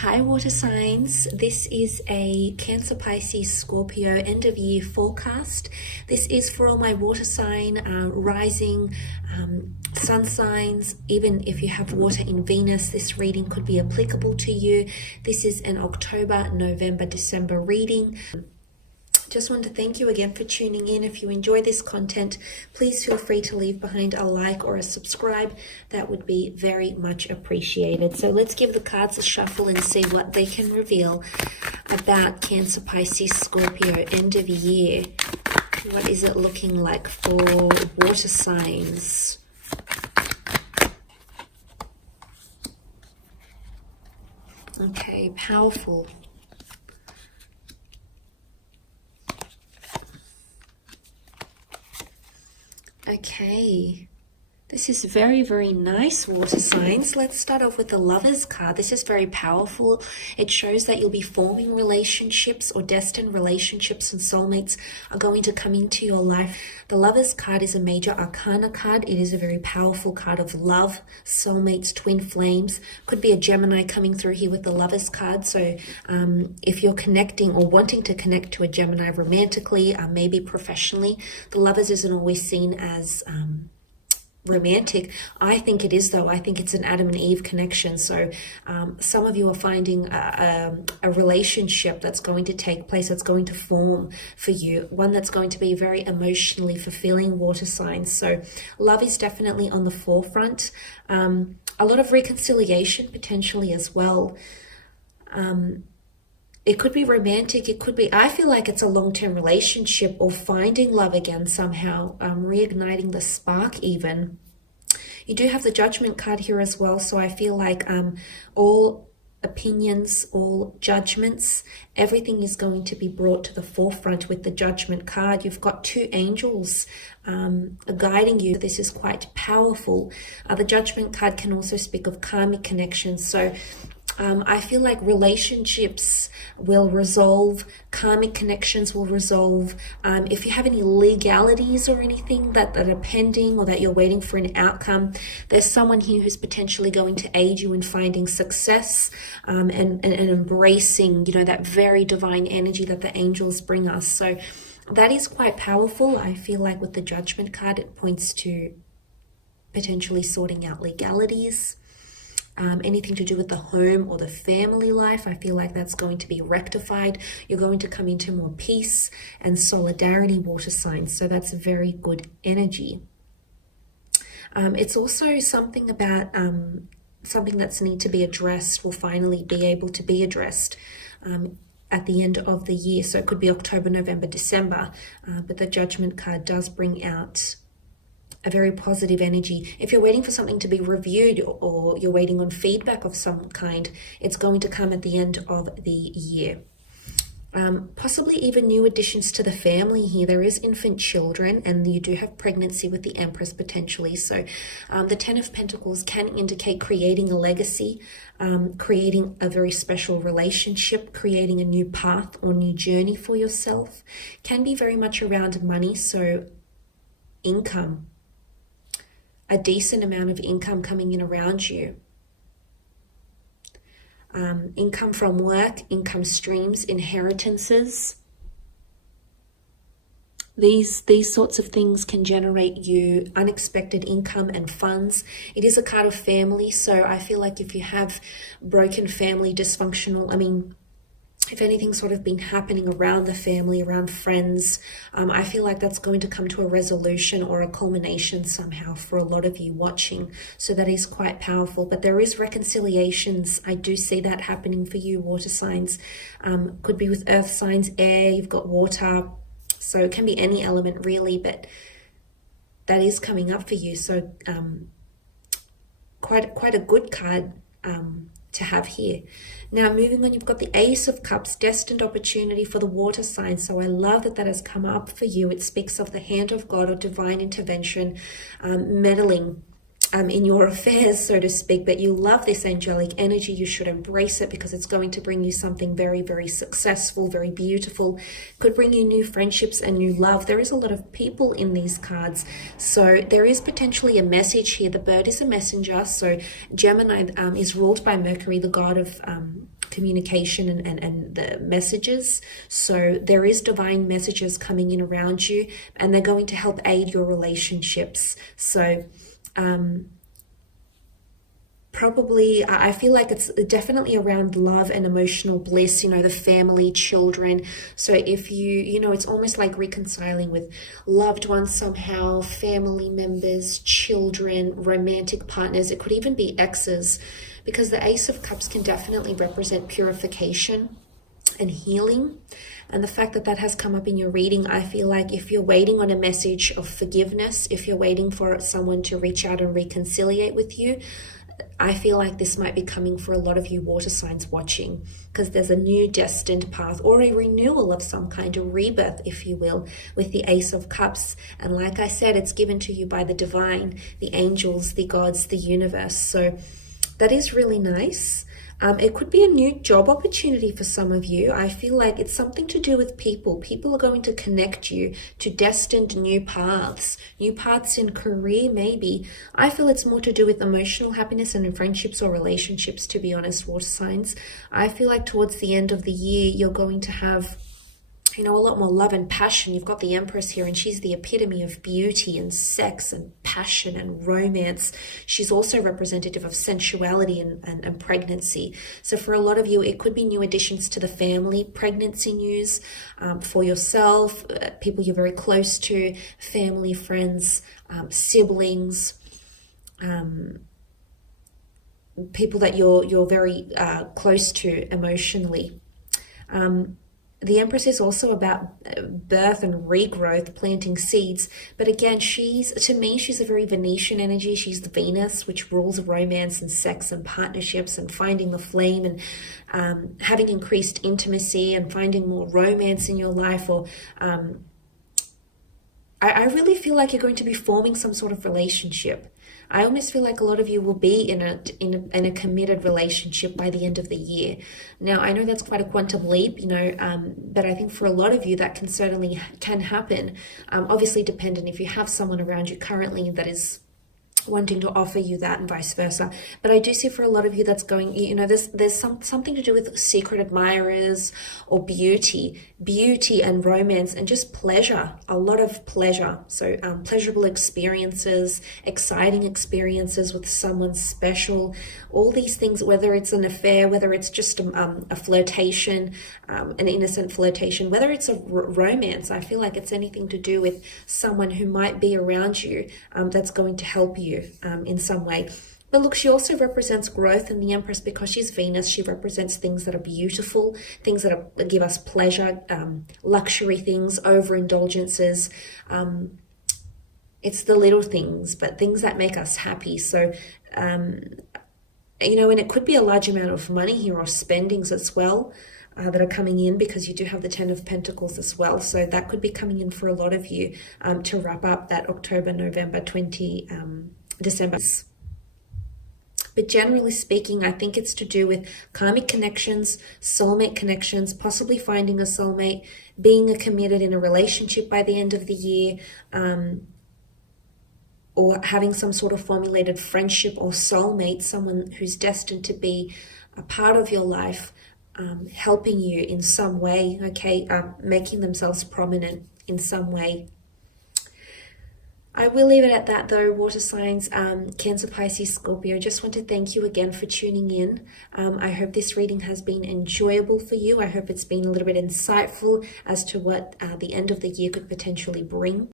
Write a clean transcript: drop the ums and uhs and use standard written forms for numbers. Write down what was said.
Hi water signs, this is a Cancer, Pisces, Scorpio end of year forecast. This is for all my water sign, rising, sun signs. Even if you have water in Venus, this reading could be applicable to you. This is an October, November, December reading. Just want to thank you again for tuning in. If you enjoy this content, please feel free to leave behind a like or a subscribe. That would be very much appreciated. So let's give the cards a shuffle and see what they can reveal about Cancer, Pisces, Scorpio end of year. What is it looking like for water signs? Okay, powerful. Okay, this is very, very nice, water signs. Let's start off with the Lovers card. This is very powerful. It shows that you'll be forming relationships or destined relationships, and soulmates are going to come into your life. The Lovers card is a major arcana card. It is a very powerful card of love, soulmates, twin flames. Could be a Gemini coming through here with the Lovers card. So if you're connecting or wanting to connect to a Gemini romantically, maybe professionally, the Lovers isn't always seen as romantic. I think it is, though. I think it's an Adam and Eve connection. So some of you are finding a relationship that's going to take place, that's going to form for you, one that's going to be very emotionally fulfilling, water signs. So love is definitely on the forefront. A lot of reconciliation potentially as well. It could be romantic. It could be, I feel like it's a long-term relationship or finding love again somehow, reigniting the spark even. You do have the Judgment card here as well. So I feel like all opinions, all judgments, everything is going to be brought to the forefront with the Judgment card. You've got two angels guiding you. This is quite powerful. The Judgment card can also speak of karmic connections. So I feel like relationships will resolve, karmic connections will resolve. If you have any legalities or anything that are pending or that you're waiting for an outcome, there's someone here who's potentially going to aid you in finding success and embracing, you know, that very divine energy that the angels bring us. So that is quite powerful. I feel like with the Judgment card, it points to potentially sorting out legalities. Anything to do with the home or the family life, I feel like that's going to be rectified. You're going to come into more peace and solidarity, water signs. So that's very good energy. It's also something about something that's need to be addressed will finally be able to be addressed at the end of the year. So it could be October, November, December. But the Judgment card does bring out a very positive energy. If you're waiting for something to be reviewed or you're waiting on feedback of some kind, it's going to come at the end of the year. Possibly even new additions to the family here. There is infant children and you do have pregnancy with the Empress potentially. So the Ten of Pentacles can indicate creating a legacy, creating a very special relationship, creating a new path or new journey for yourself. Can be very much around money, so income. A decent amount of income coming in around you. Income from work, income streams, inheritances. These sorts of things can generate you unexpected income and funds. It is a card of family, so I feel like if you have broken family, dysfunctional, if anything's sort of been happening around the family, around friends, I feel like that's going to come to a resolution or a culmination somehow for a lot of you watching. So that is quite powerful. But there is reconciliations. I do see that happening for you, water signs. Could be with earth signs, air, you've got water. So it can be any element really, but that is coming up for you. So quite a good card to have here. Now moving on, you've got the Ace of Cups, destined opportunity for the water sign. So I love that that has come up for you. It speaks of the hand of God or divine intervention, meddling in your affairs, so to speak. But you love this angelic energy. You should embrace it because it's going to bring you something very, very successful, very beautiful. Could bring you new friendships and new love. There is a lot of people in these cards, so there is potentially a message here. The bird is a messenger. So Gemini is ruled by Mercury, the god of communication and the messages. So there is divine messages coming in around you, and they're going to help aid your relationships. So probably, I feel like it's definitely around love and emotional bliss, the family, children. So if it's almost like reconciling with loved ones somehow, family members, children, romantic partners. It could even be exes, because the Ace of Cups can definitely represent purification and healing. And the fact that that has come up in your reading, I feel like if you're waiting on a message of forgiveness, if you're waiting for someone to reach out and reconciliate with you, I feel like this might be coming for a lot of you water signs watching, because there's a new destined path or a renewal of some kind, of rebirth, if you will, with the Ace of Cups. And like I said, it's given to you by the divine, the angels, the gods, the universe. So that is really nice. It could be a new job opportunity for some of you. I feel like it's something to do with people. People are going to connect you to destined new paths in career, maybe. I feel it's more to do with emotional happiness and in friendships or relationships, to be honest, water signs. I feel like towards the end of the year, you're going to have a lot more love and passion. You've got the Empress here, and she's the epitome of beauty and sex and passion and romance. She's also representative of sensuality and pregnancy. So for a lot of you, it could be new additions to the family, pregnancy news for yourself, people you're very close to, family, friends, siblings, people that you're very close to emotionally. The Empress is also about birth and regrowth, planting seeds. But again, she's a very Venetian energy. She's the Venus, which rules romance and sex and partnerships and finding the flame and having increased intimacy and finding more romance in your life. Or I really feel like you're going to be forming some sort of relationship. I almost feel like a lot of you will be in a committed relationship by the end of the year. Now, I know that's quite a quantum leap, but I think for a lot of you that can happen. Obviously dependent if you have someone around you currently that is wanting to offer you that, and vice versa. But I do see for a lot of you that's going, there's something to do with secret admirers or beauty and romance and just pleasure, a lot of pleasure. So pleasurable experiences, exciting experiences with someone special, all these things, whether it's an affair, whether it's just a flirtation, an innocent flirtation, whether it's a romance. I feel like it's anything to do with someone who might be around you that's going to help you in some way. But look, she also represents growth in the Empress because she's Venus. She represents things that are beautiful, things that give us pleasure, luxury things, overindulgences. It's the little things, but things that make us happy. So, and it could be a large amount of money here or spendings as well that are coming in, because you do have the Ten of Pentacles as well. So that could be coming in for a lot of you to wrap up that October, November, December. But generally speaking, I think it's to do with karmic connections, soulmate connections, possibly finding a soulmate, being committed in a relationship by the end of the year, or having some sort of formulated friendship or soulmate, someone who's destined to be a part of your life, helping you in some way, making themselves prominent in some way. I will leave it at that though, water signs, Cancer, Pisces, Scorpio. Just want to thank you again for tuning in. I hope this reading has been enjoyable for you. I hope it's been a little bit insightful as to what the end of the year could potentially bring.